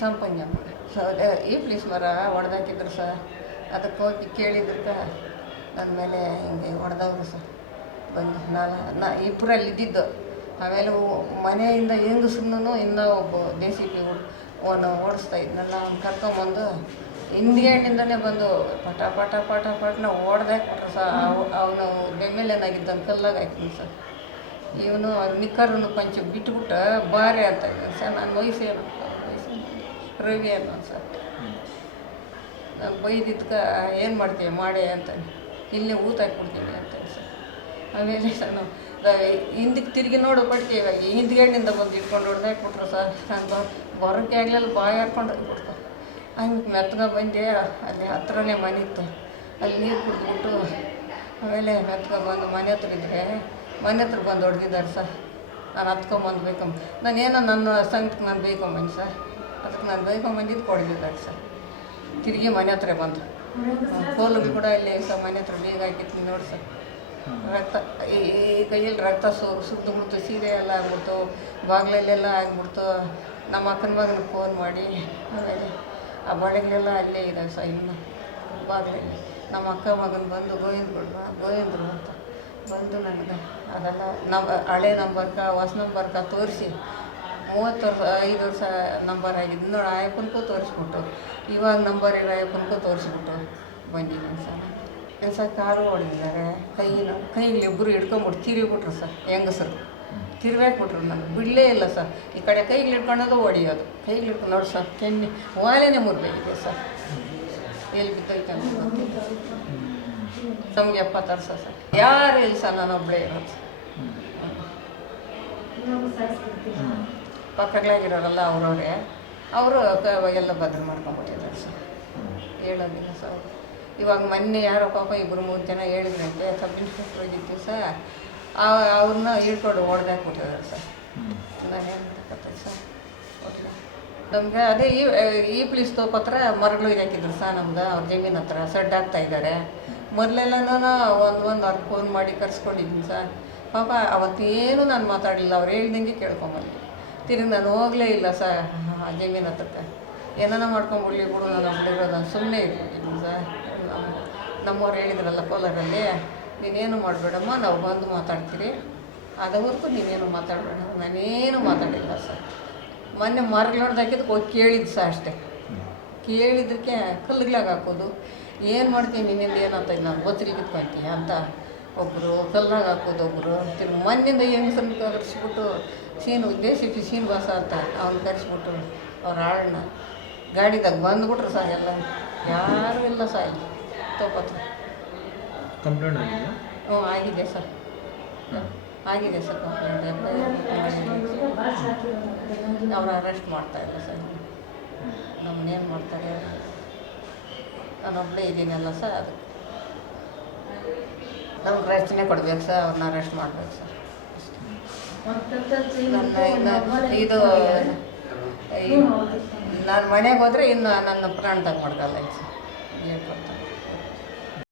ಸಂಪಂಗಿ ಈ ಪ್ಲೀಸ್ ಮರ ಹೊಡೆದಾಕಿದ್ರು ಸರ್. ಅದಕ್ಕೆ ಹೋಗಿ ಕೇಳಿದ್ದಕ್ಕೆ ನನ್ನ ಮೇಲೆ ಹಿಂಗೆ ಹೊಡೆದವ್ರು ಸರ್. ಬಂದು ಇಬ್ಬರಲ್ಲಿ ಇದ್ದಿದ್ದು. ಆಮೇಲೆ ಮನೆಯಿಂದ ಹೆಂಗಸ್ರನ್ನೂ ಇನ್ನೂ ಒಬ್ಬ JCB ಅವನು ಓಡಿಸ್ತಾ ಇದ್ನಲ್ಲ, ಅವ್ನು ಕರ್ಕೊಂಬಂದು ಹಿಂದ್ಗೇಣಿಂದನೇ ಬಂದು ಪಟ ಪಟ ಪಟ ಪಟನ ಹೊಡೆದಾಕ್ಬಿಟ್ರು ಸರ್. ಅವನು ಬೆಮ್ಮೆಲೇನಾಗಿದ್ದನು ಕಲ್ಲಾಗ ಹಾಕಿದ್ನು ಸರ್. ಇವನು ನಿಕ್ಕರನ್ನು ಪಂಚ ಬಿಟ್ಬಿಟ್ಟು ಬಾರೆ ಅಂತ ಇದ್ದಾನೆ ಸರ್. ನಾನು ವಯಸ್ಸೇನು ರವಿ ಅನ್ನೋ ಸರ್. ನಾನು ಬೈದಿದ್ಕೆ ಏನು ಮಾಡ್ತೀವಿ ಮಾಡಿ ಅಂತಾನೆ, ಇಲ್ಲೇ ಊತ ಹಾಕ್ಬಿಡ್ತೀನಿ ಅಂತಾನೆ ಸರ್. ಆಮೇಲೆ ಸರ್ ನಾವು ಹಿಂದಕ್ಕೆ ತಿರುಗಿ ನೋಡು ಪಡ್ತೀವಿ, ಹಿಂದ್ಗಡೆಯಿಂದ ಬಂದು ಇಟ್ಕೊಂಡು ಹೊಡೆದಾಕ್ಬಿಟ್ರು ಸರ್. ನಾನು ಬರೋಕ್ಕೆ ಆಗಲಿಲ್ಲ, ಬಾಯಿ ಹಾಕ್ಕೊಂಡು ಹೋಗ್ಬಿಡ್ತು. ಹಂಗೆ ಮೆತ್ತಗೆ ಬಂದೆ. ಅಲ್ಲಿ ಹತ್ರನೇ ಮನೆ ಇತ್ತು, ಅಲ್ಲಿ ನೀರು ಕುಡಿದ್ಬಿಟ್ಟು ಆಮೇಲೆ ಮೆತ್ತಗೆ ಬಂದು ಮನೆ ಹತ್ರ ಇದ್ದರೆ ಮನೆ ಹತ್ರ ಬಂದು ಹೊಡೆದಿದ್ದಾರೆ ಸರ್. ನಾನು ಹತ್ಕೊಂಬಂದು ಬೇಕಂಬ, ನಾನೇನೋ ನನ್ನ ಸಂಗಕ್ಕೆ ನಾನು ಬೇಕೊಂಬಂದು ಸರ್. ಅದಕ್ಕೆ ನಾನು ಬೇಕೊಂಬಂದಿದ್ದು ಹೊಡೆದಿದ್ದಾರೆ ಸರ್. ತಿರುಗಿ ಮನೆ ಹತ್ರ ಬಂದು ಕೋಲುಗಳು ಕೂಡ ಇಲ್ಲಿ ಸರ್ ಮನೆ ಹತ್ರ ಬೇಗ ಹಾಕಿತ್ತು ನೋಡಿ ಸರ್. ರಕ್ತ ಈ ಕೈಯಲ್ಲಿ ರಕ್ತ ಸುರಿದ್ಬಿಡ್ತು, ಸೀರೆ ಎಲ್ಲ ಆಗ್ಬಿಡ್ತು, ಬಾಗಿಲಲ್ಲೆಲ್ಲ ಆಗ್ಬಿಡ್ತು. ನಮ್ಮ ಅಕ್ಕನ ಮಗನಿಗೆ ಫೋನ್ ಮಾಡಿ ಆಮೇಲೆ ಆ ಬಳೆಗಳೆಲ್ಲ ಅಲ್ಲೇ ಇದೆ ಸರ್. ಇನ್ನು ಬಾಗಿಲಲ್ಲಿ ನಮ್ಮ ಅಕ್ಕ ಮಗನ ಬಂದು ಗೋವಿಂದ್ರು ಅಂತ ಬಂದು ನನಗೆ ಅದೆಲ್ಲ ಹಳೆ ನಂಬರ್ಕ ಹೊಸ ನಂಬರ್ಕ ತೋರಿಸಿ 35 ವರ್ಷ ನಂಬರ್ ಆಗಿದ್ದು ನೋಡಿ. ಆಯಪ್ಪನಿಗೂ ತೋರಿಸ್ಬಿಟ್ಟು ಇವಾಗ ನಂಬರ್ ಇರೋ ಆಯಪ್ಪನಿಗೂ ತೋರಿಸ್ಬಿಟ್ಟು ಬಂದಿದ್ದೀನಿ ಸರ್. ಸರ್ ಕಾರು ಹೊಡೆದಿದ್ದಾರೆ. ಕೈಲಿ ಇಬ್ಬರು ಹಿಡ್ಕೊಂಬಿಟ್ಟು ತಿರುಗಿಬಿಟ್ರು ಸರ್. ಹೆಂಗಸರು ತಿರುಗಾಕ್ಬಿಟ್ರು, ನಾನು ಬಿಡಲೇ ಇಲ್ಲ ಸರ್. ಈ ಕಡೆ ಕೈಗೆ ಹಿಡ್ಕೊಳ್ಳೋದು ಹೊಡಿಯೋದು, ಕೈಗೆ ಹಿಡ್ಕೊಂಡು ನೋಡಿ ಸರ್. ಕೆನ್ನೆ ವಾಲೆನೇ ಮುರಿದೋಗಿದೆ ಸರ್. ಎಲ್ಲಿ ಬಿದ್ದೈತೆ ಅಂತ ಗೊತ್ತಿಲ್ಲ. ನಮಗೆ 70 ವರ್ಷ ಸರ್. ಯಾರು ಇಲ್ಲ ಸರ್, ನಾನು ಒಬ್ಬಳೇ ಇರೋದು. ಪಕ್ಕಗಳಾಗಿರೋರಲ್ಲ ಅವರವರೇ, ಅವರು ಎಲ್ಲ ಬದಲು ಮಾಡ್ಕೊಂಡ್ಬಿಟ್ಟಿದ್ದಾರೆ ಸರ್. ಹೇಳೋದಿಲ್ಲ ಸರ್. ಇವಾಗ ಮೊನ್ನೆ ಯಾರೋ ಪಾಪ 2-3 ಜನ ಹೇಳಿದ್ರಂತೆ, ಸಬ್ ಇನ್ಸ್ಪೆಕ್ಟ್ರ್ ಇದ್ದಿತ್ತು ಸರ್. ಅವ್ರನ್ನ ಹಿಡ್ಕೊಂಡು ಹೊಡೆದಾಕ್ಬಿಟ್ಟಿದ್ದಾರೆ ಸರ್. ನಾನೇನು ಮಾಡಕತ್ತೆ ಸರ್. ಓಕೆ ನಮಗೆ ಅದೇ ಈ ಪ್ಲೀಸ್ ತೋಪತ್ರ ಮರಗಳು ಹಾಕಿದ್ರು ಸರ್. ನಮ್ದು ಅವ್ರ ಜಮೀನು ಹತ್ರ ಸೆಡ್ ಹಾಕ್ತಾಯಿದ್ದಾರೆ. ಮೊದಲೆಲ್ಲನೂ ಒಂದು ಅವ್ರಿಗೆ ಫೋನ್ ಮಾಡಿ ಕರ್ಸ್ಕೊಂಡಿದ್ದೀನಿ ಸರ್. ಪಾಪ ಅವತ್ತೇನು ನಾನು ಮಾತಾಡಲಿಲ್ಲ, ಅವ್ರು ಹೇಳ್ದಂಗೆ ಕೇಳ್ಕೊಂಬಂದು ತಿರುಗಿ ನಾನು ಹೋಗಲೇ ಇಲ್ಲ ಸರ್ ಆ ಜಮೀನು ಹತ್ರಕ್ಕೆ. ಏನಾನ ಮಾಡ್ಕೊಂಬಿಡ್ಲಿ ಬಿಡು, ನಾನು ಒಬ್ಬಳಿರೋದು, ನಾನು ಸುಮ್ಮನೆ ಇರ್ಬಿಟ್ಟಿದ್ದೀನಿ ಸರ್. ನಮ್ಮವ್ರು ಹೇಳಿದ್ರಲ್ಲ ಕೋಲಾರಲ್ಲಿ, ನೀನೇನು ಮಾಡಬೇಡಮ್ಮ, ನಾವು ಬಂದು ಮಾತಾಡ್ತೀರಿ, ಅದವರೆಗೂ ನೀನೇನು ಮಾತಾಡಬೇಡ. ನಾನೇನು ಮಾತಾಡಿಲ್ಲ ಸರ್. ಮೊನ್ನೆ ಮರಗಳು ಹೊಡೆದಾಕಿದ್ದಕ್ಕೆ ಹೋಗಿ ಕೇಳಿದ್ದು ಸರ್ ಅಷ್ಟೇ. ಕೇಳಿದ್ದಕ್ಕೆ ಕಲ್ಲುಗಳಾಗ ಹಾಕೋದು, ಏನು ಮಾಡ್ತೀನಿ ನಿನ್ನಿಂದ ಏನಂತ ನಾನು ಒತ್ತರಿ ಕಿತ್ಕೊಳ್ತೀನಿ ಅಂತ ಒಬ್ಬರು ಕಲ್ಲಾಗ ಹಾಕೋದು, ಒಬ್ಬರು ತಿರ್ಗಿ ಮಣ್ಣಿಂದ ಹೆಂಗಸನ್ನು ಕರೆಸ್ಬಿಟ್ಟು JCB ಶ್ರೀನಿವಾಸ ಅಂತ ಅವ್ನು ಕರೆಸ್ಬಿಟ್ಟು ಅವ್ರ ಆಳನ್ನ ಗಾಡಿದಾಗ ಬಂದುಬಿಟ್ರು ಸರ್. ಎಲ್ಲ ಯಾರೂ ಇಲ್ಲ ಸರ್ ಇಲ್ಲಿ ತೋಪತ್ರ. ಕಂಪ್ಲೇಂಟ್ ಆಗಿದೆಯಾ? ಹ್ಞೂ ಆಗಿದೆ ಸರ್, ಆಗಿದೆ ಸರ್ ಕಂಪ್ಲೇಂಟ್. ಅವ್ರು ಅರೆಸ್ಟ್ ಮಾಡ್ತಾಯಿಲ್ಲ ಸರ್. ನಮ್ಮನ್ನೇನು ಮಾಡ್ತಾರೆ, ನಾನೊಬ್ಬಳೇ ಇದ್ದೀನಲ್ಲ ಸರ್. ಅದಕ್ಕೆ ನಮ್ಗೆ ರಚನೆ ಕೊಡ್ಬೇಕು ಸರ್, ಅವ್ರನ್ನ ಅರೆಸ್ಟ್ ಮಾಡ್ಬೇಕು ಸರ್. ಇದು ನಾನು ಮನೆಗೆ ಹೋದರೆ ಇನ್ನು ನನ್ನ ಪ್ರಾಣದಾಗ ಮಾಡ್ಕೊಳ್ಳ ಸರ್ ಹೇಳ್ಕೊಡ್ತಾರೆ.